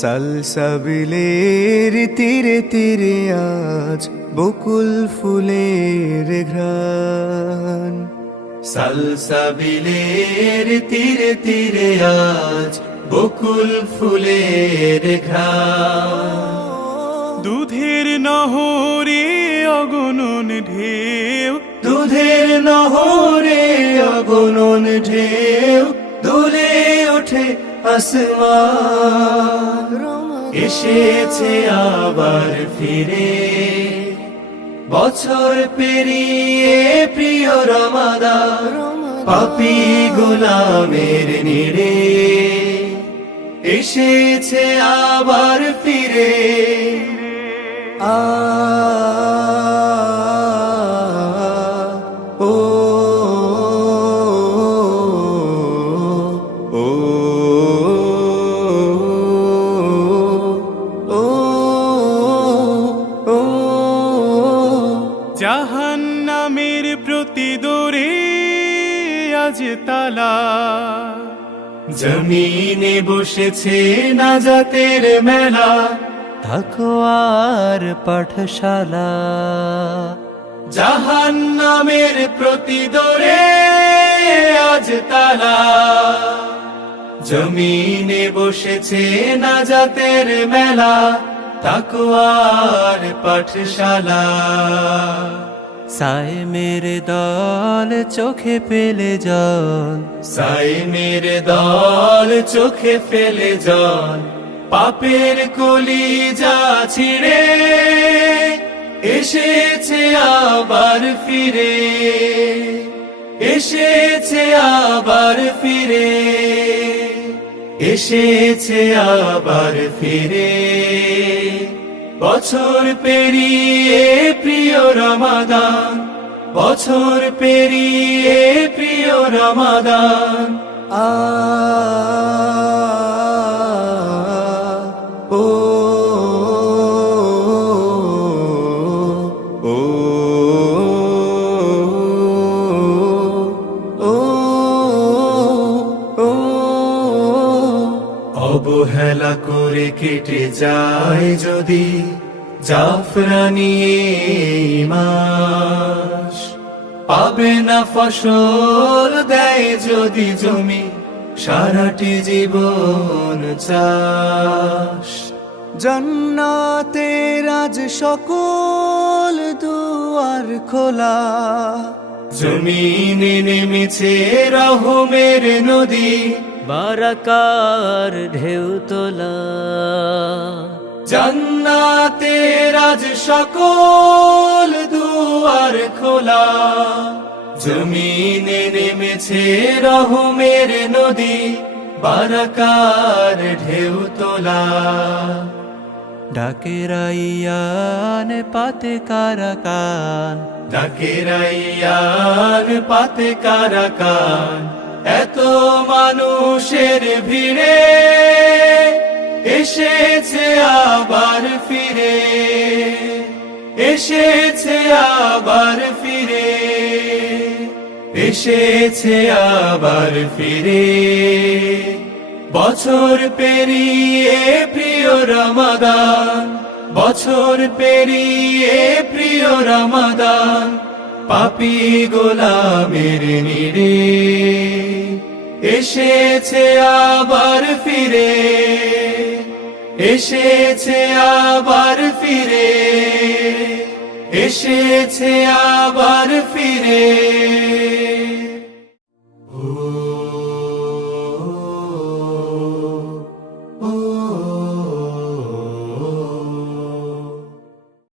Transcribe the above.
সালসাবিলের তীরে তীরে আজ বকুল ফুলের ঘ্রাণ। সালসাবিলের তীরে তীরে আজ বকুল ফুলের ঘ্রাণ। দুধের নহরে অগণন ঢেউ। দুধের নহরে অগণন ঢেউ দুলে ওঠে আসমান। এসেছে আবার ফিরে। বছর পেরিয়ে প্রিয় রমাদান পাপি গোলামের নিড়ে। এসেছে আবার ফিরে। আ আজ তালা। জমিনে বসেছে নাজাতের মেলা। থাকো আর পাঠশালা। জাহান নামের প্রতিদরে আজ তালা। জমিনে বসেছে নাজাতের মেলা। থাকো আর পাঠশালা। সাই মেরে দল চোখে পেলে জল। সাই মেরে দল চোখে ফেলে জল। পাপের কলি যা ছিড়ে, এসেছে আবার ফিরে। এসেছে আবার ফিরে, এসেছে আবার ফিরে। বছর পেরিয়ে প্রিয় রমাদান বছর পেরিয়ে প্রিয় রমাদান। আ অবহেলা করে কেটে যায় যদি জাফরানিয়ে মাস। পাবে না ফসল, দেয় যদি জমি, সারাটি জীবন চাষ। জন্নাতে রাজ সকল দুয়ার খোলা। জমিনে নেমেছে রহমের নদী বারাকার ঢেউ তোলা। জান্নাতে রাজ সকল দুয়ার খোলা। জমিনে নেমেছে রহমের নদী বারাকার ঢেউ তোলা। ডাকেরাইয়ান পাতে কারাকান। ডাকেরাইয়ান পাতে কারাকান। এত মানুষের ভিড়ে এসেছে আবার ফিরে, এসেছে আবার ফিরে, এসেছে আবার ফিরে। বছর পেরিয়ে প্রিয় রমাদান, বছর পেরিয়ে প্রিয় রমাদান, পাপি গোলামের নিড়ে। এসেছে আবার ফিরে এসেছে আবার ফিরে এসেছে আবার ফিরে।